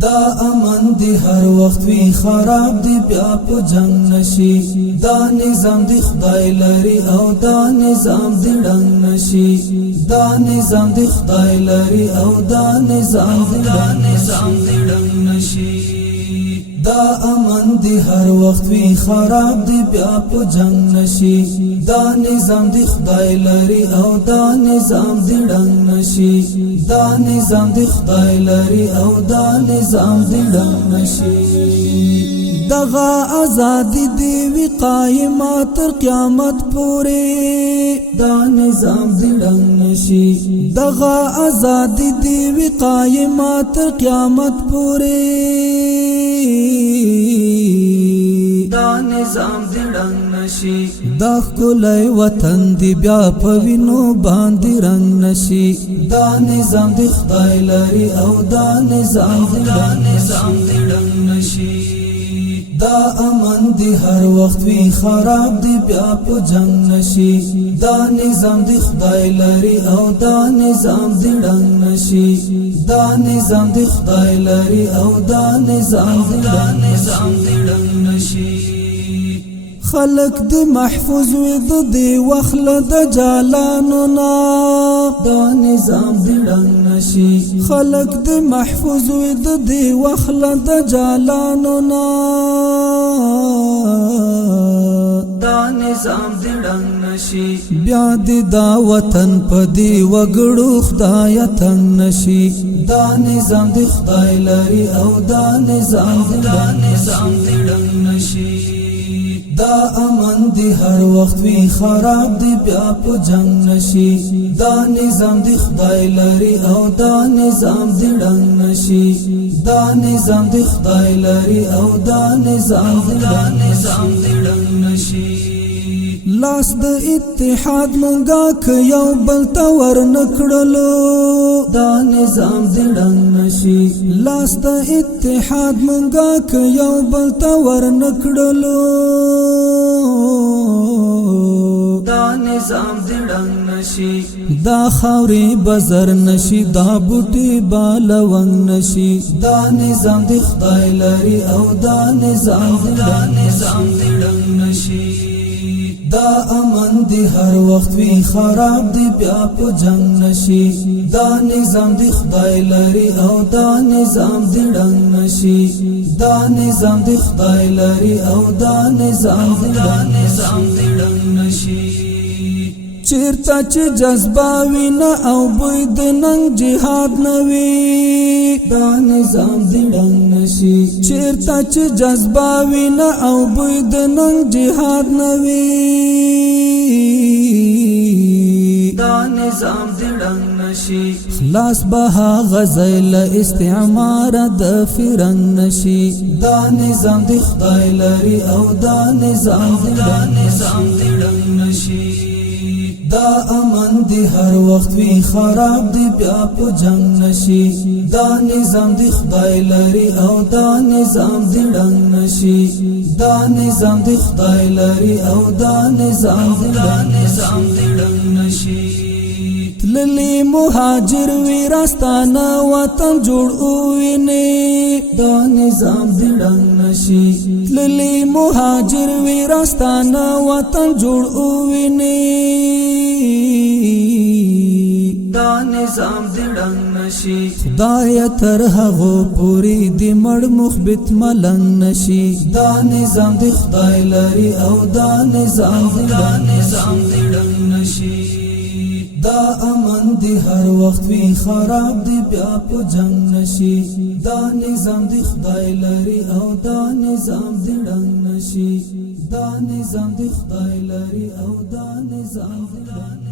دا امن دی هر وخت وی خراب دی بیا په جنگ نشي دا نظام دی خدای لري او دا نظام دی ډنګ نشي دا نظام دی خدای لري او دا نظام دی ډنګ نشي دا امن دی هر وخت وی خراب دی بیا په جنگ نشي دا نظام دی خدای لري او دا نظام دی ډنګ نشي دا نظام دی خدای لري او دا نظام دی ډنګ نشي دغه آزادی دی وی قائمه تر قیامت پورې دا نظام دی ډنګ نشي دغه آزادی دی وی قائمه تر قیامت پورې دا نظام دی ډنګ نشي دا ښکلی وطن دی بیا په وینو باندې رنګ نشي دا نظام دی خدای لري او دا نظام دی ډنګ نشي دا امن دی هر وخت وی خراب دی بیا په جنگ نشي دا نظام دی خدای لري او دا نظام دی ډنګ نشي دا نظام دی خدای لري او دا نظام دی ډنګ نشي خلق دی محفوظ وی دی وخل د جالانو نا دا نظام دی ډنګ نشي خلق دی محفوظ وی دی وخل د جالانو نا دا نظام دی ډنګ نشي بیا دی دا وطن په دی وګړو خدای تنګ نشي دا نظام دی خدای لري او دا نظام دی ډنګ نشي دا امن دی هر وخت وی خراب دی بیا په جنگ نشي دا نظام دی خدای لري او دا نظام دی ډنګ نشي دا نظام دی خدای لري او دا نظام دی ډنګ نشي لاس د اتحاد مونږه ک یو بل تور نکړلو دا نظام دی ډنګ نشي لاس د اتحاد مونږه ک یو بل تور نکړلو دا نظام دی ډنګ نشي دا خاوري بزر نشي دا بوټي بالونګ نشي دا نظام دی خدای لري او دا نظام دی ډنګ نشي دا امن دی هر وخت وی خراب دی بیا په جنگ نشي دا نظام دی خدای لري او دا نظام دی ډنګ نشي دا نظام دی خدای لري او دا نظام دی ډنګ نشي چیرته چې جذبه وینا او بوی د ننګ جهاد نوي دا نظام دی ډنګ نشي چیرته چې جذبه وینا او بوی د ننګ جهاد نوي دا نظام دی ډنګ نشي خلاص به غزل استعمار د فرنګ نشي دا نظام دی خدای لري او دا نظام دی ډنګ نشي دا امن دی هر وخت وی خراب دی بیا په جنگ نشي دا نظام دی خدای لري او دا نظام دی ډنګ نشي دا نظام دی خدای لري او دا نظام دی ډنګ نشي تللی مهاجر وی راستانه وطن جوړ ویني دا نظام دی ډنګ نشي تللی مهاجر وی راستانه وطن جوړ ویني دا نظام دی ډنګ نشي خدای تر هغه پوری دی مړ مخبت ملنګ نشي دا نظام دی خدای لري او دا نظام دی ډنګ نشي دا امن دی هر وخت وی خراب دی بیا په جنگ نشي دا نظام دی خدای لري او دا نظام دی ډنګ نشي دا نظام دی خدای لري او دا نظام دی ډنګ